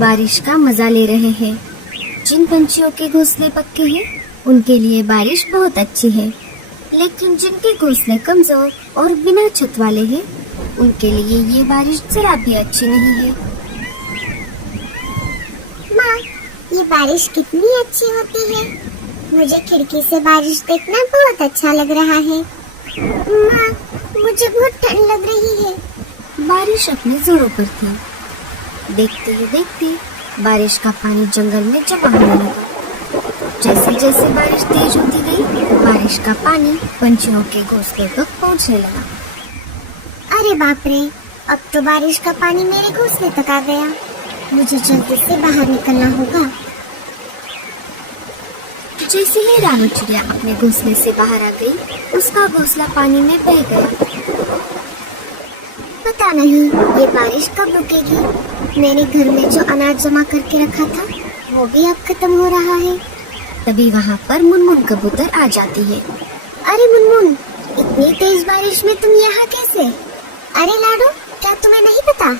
बारिश का मजा ले रहे हैं। जिन पंछियों के घोंसले पक्के हैं उनके लिए बारिश बहुत अच्छी है, लेकिन जिनके घोंसले कमजोर और बिना छत वाले हैं उनके लिए ये बारिश जरा भी अच्छी नहीं है। माँ, ये बारिश कितनी अच्छी होती है। मुझे खिड़की से बारिश देखना बहुत अच्छा लग रहा है। माँ, मुझे बहुत ठंड लग रही है। बारिश अपने जोरों पर थी। देखते ही देखते बारिश का पानी जंगल में जमा होने लगा। जैसे जैसे बारिश तेज होती गई, बारिश का पानी पंछियों के घोंसले तक पहुंचने लगा। अरे बाप रे, अब तो बारिश का पानी मेरे घोंसले तक आ गया। मुझे जल्दी से बाहर निकलना होगा। जैसे ही रानी चिड़िया अपने घोंसले से बाहर आ गई, उसका घोंसला पानी में बह गया। पता नहीं ये बारिश कब रुकेगी। मेरे घर में जो अनाज जमा करके रखा था वो भी अब खत्म हो रहा है। तभी वहाँ पर मुनमुन कबूतर आ जाती है। अरे मुनमुन, इतनी तेज बारिश में तुम यहाँ कैसे? अरे लाडो, क्या तुम्हें नहीं पता?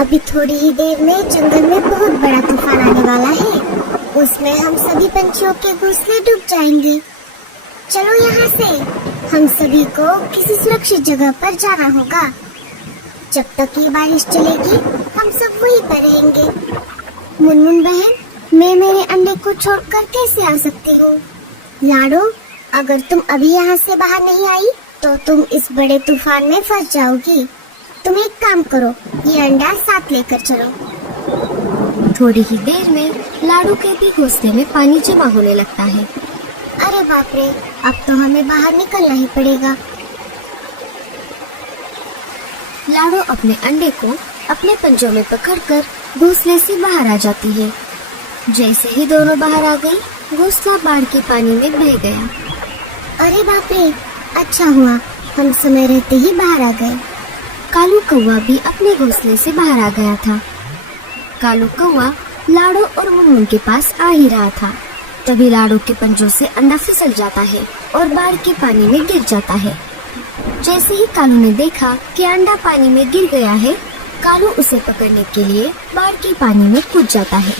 अभी थोड़ी ही देर में जंगल में बहुत बड़ा तूफान आने वाला है। उसमें हम सभी पंछियों के घोंसले डूब जाएंगे। चलो यहाँ से हम सभी को किसी सुरक्षित जगह पर जाना होगा। जब तक ये बारिश चलेगी हम सब वहीं पर रहेंगे। मुनमुन बहन, मैं मेरे अंडे को छोड़कर कैसे आ सकती हूँ? लाडो, अगर तुम अभी यहाँ से बाहर नहीं आई तो तुम इस बड़े तूफान में फंस जाओगी। तुम एक काम करो, ये अंडा साथ लेकर चलो। थोड़ी ही देर में लाडू के भी घोंसले में पानी जमा होने लगता है। अरे बाप रे, अब तो हमें बाहर निकलना ही पड़ेगा। लाडो अपने अंडे को अपने पंजों में पकड़कर घोंसले से बाहर आ जाती है। जैसे ही दोनों बाहर आ गई, घोंसला बाढ़ के पानी में बह गया। अरे बाप रे, अच्छा हुआ हम समय रहते ही बाहर आ गए। कालू कौवा भी अपने घोंसले से बाहर आ गया था। कालू कौवा लाडो और मुनमुन के पास आ ही रहा था। तभी लाडो के पंजों से अंडा फिसल जाता है और बाढ़ के पानी में गिर जाता है। जैसे ही कालू ने देखा कि अंडा पानी में गिर गया है, कालू उसे पकड़ने के लिए बाढ़ के पानी में कूद जाता है।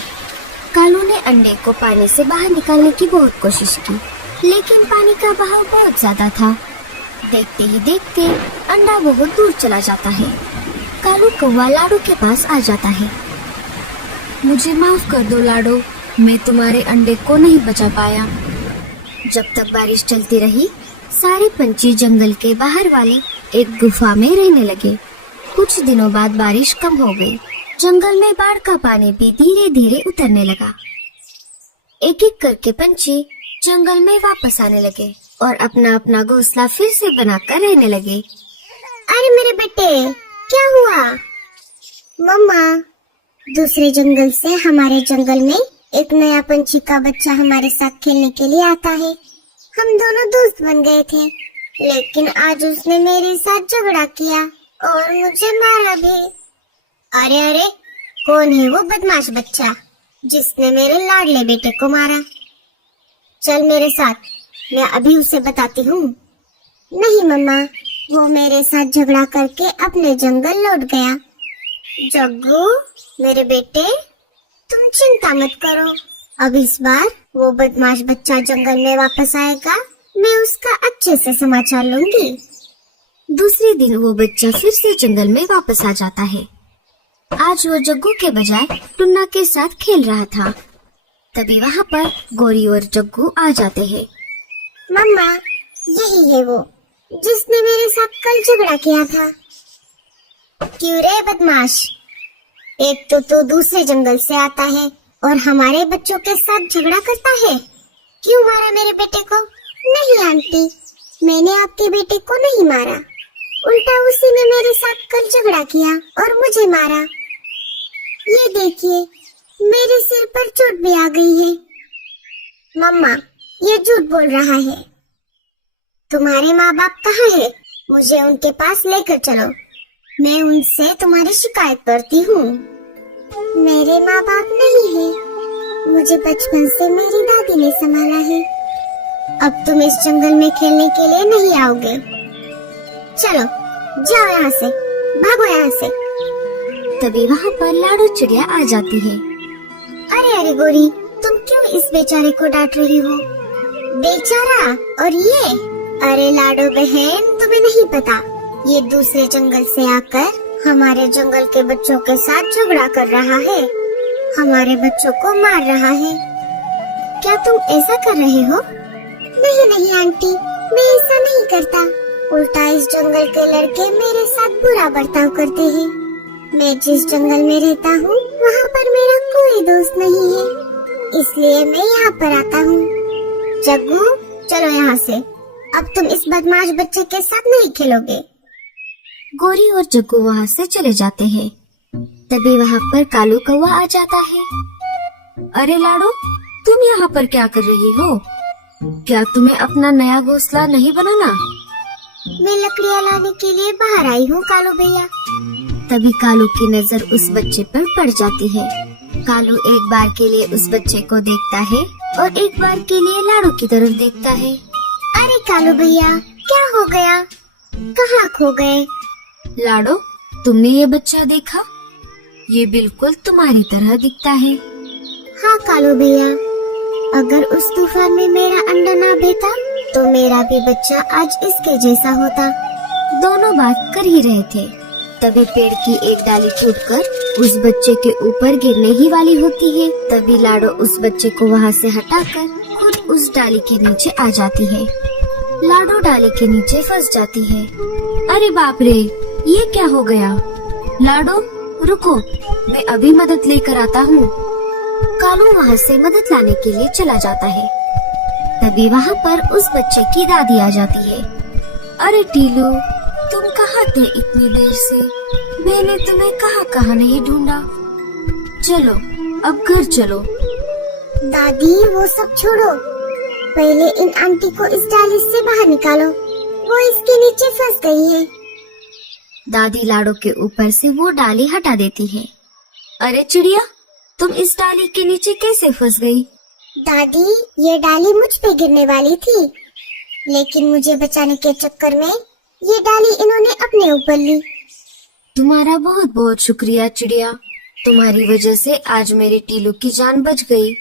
कालू ने अंडे को पानी से बाहर निकालने की बहुत कोशिश की, लेकिन पानी का बहाव बहुत ज्यादा था। देखते ही देखते अंडा बहुत दूर चला जाता है। कालू कौवा लाडो के पास आ जाता है। मुझे माफ कर दो लाडो, मैं तुम्हारे अंडे को नहीं बचा पाया। जब तक बारिश चलती रही, सारे पंछी जंगल के बाहर वाले एक गुफा में रहने लगे। कुछ दिनों बाद बारिश कम हो गई। जंगल में बाढ़ का पानी भी धीरे धीरे उतरने लगा। एक एक करके पंछी जंगल में वापस आने लगे और अपना अपना घोंसला फिर से बनाकर रहने लगे। अरे मेरे बेटे, क्या हुआ? मम्मा, दूसरे जंगल से हमारे जंगल में एक नया पंछी का बच्चा हमारे साथ खेलने के लिए आता है। हम दोनों दोस्त बन गए थे, लेकिन आज उसने मेरे साथ झगड़ा किया और मुझे मारा भी। अरे अरे, कौन है वो बदमाश बच्चा जिसने मेरे लाडले बेटे को मारा? चल मेरे साथ, मैं अभी उसे बताती हूँ। नहीं मम्मा, वो मेरे साथ झगड़ा करके अपने जंगल लौट गया। जग्गू मेरे बेटे, तुम चिंता मत करो। अब इस बार वो बदमाश बच्चा जंगल में वापस आएगा। मैं उसका अच्छे से समाचार लूंगी। दूसरे दिन वो बच्चा फिर से जंगल में वापस आ जाता है। आज वो जग्गू के बजाय टुन्ना के साथ खेल रहा था। तभी वहाँ पर गोरी और जग्गू आ जाते हैं। मम्मा, यही है वो जिसने मेरे साथ कल झगड़ा किया था। क्यों रे बदमाश, एक तो तू दूसरे जंगल से आता है और हमारे बच्चों के साथ झगड़ा करता है। क्यों मारा मेरे बेटे को? नहीं आंटी, मैंने आपके बेटे को नहीं मारा, उल्टा उसी ने मेरे साथ कल झगड़ा किया और मुझे मारा। ये देखिए, मेरे सिर पर चोट भी आ गई है। मम्मा, ये झूठ बोल रहा है। तुम्हारे माँ बाप कहाँ है? मुझे उनके पास लेकर चलो, मैं उनसे तुम्हारी शिकायत करती हूँ। मेरे माँ बाप नहीं है, मुझे बचपन से मेरी दादी ने संभाला है। अब तुम इस जंगल में खेलने के लिए नहीं आओगे। चलो जाओ यहाँ से, भागो यहाँ से। तभी वहाँ पर लाडो चिड़िया आ जाती है। अरे अरे गोरी, तुम क्यों इस बेचारे को डांट रही हो? बेचारा और ये? अरे लाडो बहन, तुम्हें नहीं पता, ये दूसरे जंगल से आकर हमारे जंगल के बच्चों के साथ झगड़ा कर रहा है, हमारे बच्चों को मार रहा है। क्या तुम ऐसा कर रहे हो? नहीं नहीं आंटी, मैं ऐसा नहीं करता। उल्टा इस जंगल के लड़के मेरे साथ बुरा बर्ताव करते हैं। मैं जिस जंगल में रहता हूँ वहाँ पर मेरा कोई दोस्त नहीं है, इसलिए मैं यहाँ पर आता हूँ। जग्गू, चलो यहाँ से, अब तुम इस बदमाश बच्चे के साथ नहीं खेलोगे। गोरी और जग्गू वहाँ से चले जाते हैं। तभी वहाँ पर कालू कौवा आ जाता है। अरे लाडो, तुम यहाँ पर क्या कर रही हो? क्या तुम्हें अपना नया घोंसला नहीं बनाना? मैं लकड़ियाँ लाने के लिए बाहर आई हूँ कालू भैया। तभी कालू की नजर उस बच्चे पर पड़ जाती है। कालू एक बार के लिए उस बच्चे को देखता है और एक बार के लिए लाडो की तरफ देखता है। अरे कालू भैया, क्या हो गया? कहाँ खो गए? लाडो, तुमने ये बच्चा देखा? ये बिल्कुल तुम्हारी तरह दिखता है। हाँ कालू भैया, अगर उस तूफान में मेरा अंडा ना बेता तो मेरा भी बच्चा आज इसके जैसा होता। दोनों बात कर ही रहे थे, तभी पेड़ की एक डाली टूटकर उस बच्चे के ऊपर गिरने ही वाली होती है। तभी लाडो उस बच्चे को वहाँ से हटाकर खुद उस डाली के नीचे आ जाती है। लाडो डाली के नीचे फंस जाती है। अरे बाप रे, ये क्या हो गया? लाडो रुको, मैं अभी मदद लेकर आता हूँ। कालू वहाँ से मदद लाने के लिए चला जाता है। तभी वहाँ पर उस बच्चे की दादी आ जाती है। अरे टीलू, तुम कहाँ थे इतनी देर से? मैंने तुम्हें कहाँ नहीं ढूंढा। चलो अब घर चलो। दादी, वो सब छोड़ो, पहले इन आंटी को इस डाली से बाहर निकालो, वो इसके नीचे फंस गई है। दादी लाडो के ऊपर से वो डाली हटा देती है। अरे चिड़िया, तुम इस डाली के नीचे कैसे फंस गई? दादी, ये डाली मुझ पे गिरने वाली थी, लेकिन मुझे बचाने के चक्कर में ये डाली इन्होंने अपने ऊपर ली। तुम्हारा बहुत बहुत शुक्रिया चिड़िया, तुम्हारी वजह से आज मेरी टीलू की जान बच गई।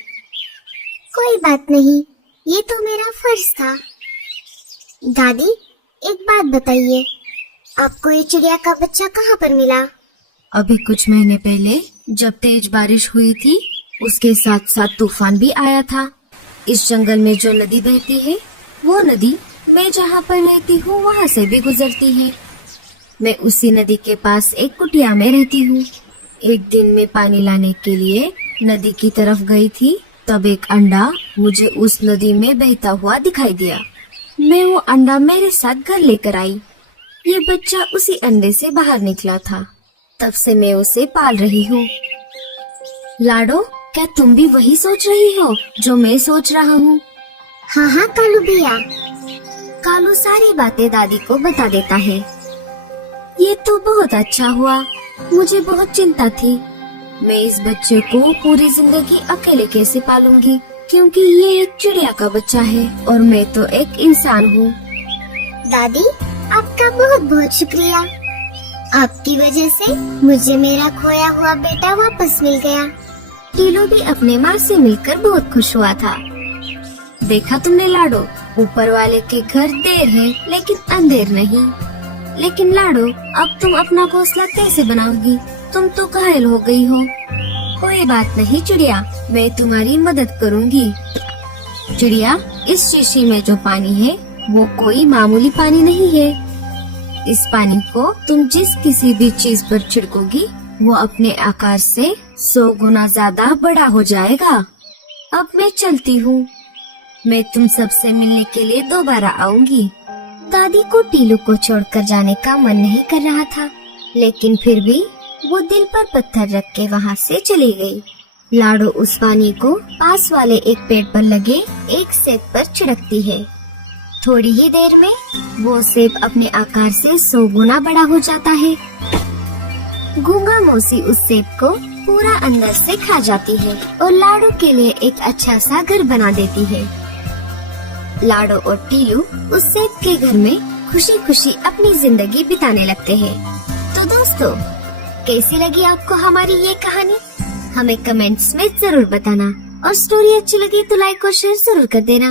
कोई बात नहीं, ये तो मेरा फर्ज था। दादी, एक बात बताइए, आपको ये चिड़िया का बच्चा कहाँ पर मिला? अभी कुछ महीने पहले जब तेज बारिश हुई थी, उसके साथ साथ तूफान भी आया था। इस जंगल में जो नदी बहती है, वो नदी मैं जहाँ पर रहती हूँ वहाँ से भी गुजरती है। मैं उसी नदी के पास एक कुटिया में रहती हूँ। एक दिन मैं पानी लाने के लिए नदी की तरफ गई थी, तब एक अंडा मुझे उस नदी में बहता हुआ दिखाई दिया। मैं वो अंडा मेरे साथ घर लेकर आई। ये बच्चा उसी अंडे से बाहर निकला था, तब से मैं उसे पाल रही हूँ। लाडो, क्या तुम भी वही सोच रही हो जो मैं सोच रहा हूँ? हाँ हाँ कालू भैया। कालू सारी बातें दादी को बता देता है। ये तो बहुत अच्छा हुआ, मुझे बहुत चिंता थी। मैं इस बच्चे को पूरी जिंदगी अकेले कैसे पालूंगी, क्योंकि ये एक चिड़िया का बच्चा है और मैं तो एक इंसान हूँ। दादी, आपका बहुत बहुत शुक्रिया। आपकी वजह से मुझे मेरा खोया हुआ बेटा वापस मिल गया। टीलू भी अपने माँ से मिलकर बहुत खुश हुआ था। देखा तुमने लाडो, ऊपर वाले के घर देर है लेकिन अंधेर नहीं। लेकिन लाडो, अब तुम अपना घोंसला कैसे बनाओगी? तुम तो घायल हो गई हो। कोई बात नहीं चिड़िया, मैं तुम्हारी मदद करूँगी। चिड़िया, इस शीशी में जो पानी है वो कोई मामूली पानी नहीं है। इस पानी को तुम जिस किसी भी चीज पर छिड़कोगी वो अपने आकार से 100 गुना ज्यादा बड़ा हो जाएगा। अब मैं चलती हूँ, मैं तुम सबसे मिलने के लिए दोबारा आऊंगी। दादी को टीलू को छोड़कर जाने का मन नहीं कर रहा था, लेकिन फिर भी वो दिल पर पत्थर रख के वहाँ से चली गई। लाडो उस पानी को पास वाले एक पेड़ पर लगे एक सेब पर छिड़कती है। थोड़ी ही देर में वो सेब अपने आकार से 100 गुना बड़ा हो जाता है। गूंगा मौसी उस सेब को पूरा अंदर से खा जाती है और लाडो के लिए एक अच्छा सा घर बना देती है। लाडो और टीलू उस सेब के घर में खुशी खुशी अपनी जिंदगी बिताने लगते हैं। तो दोस्तों, कैसी लगी आपको हमारी ये कहानी? हमें कमेंट्स में जरूर बताना और स्टोरी अच्छी लगी तो लाइक और शेयर जरूर कर देना।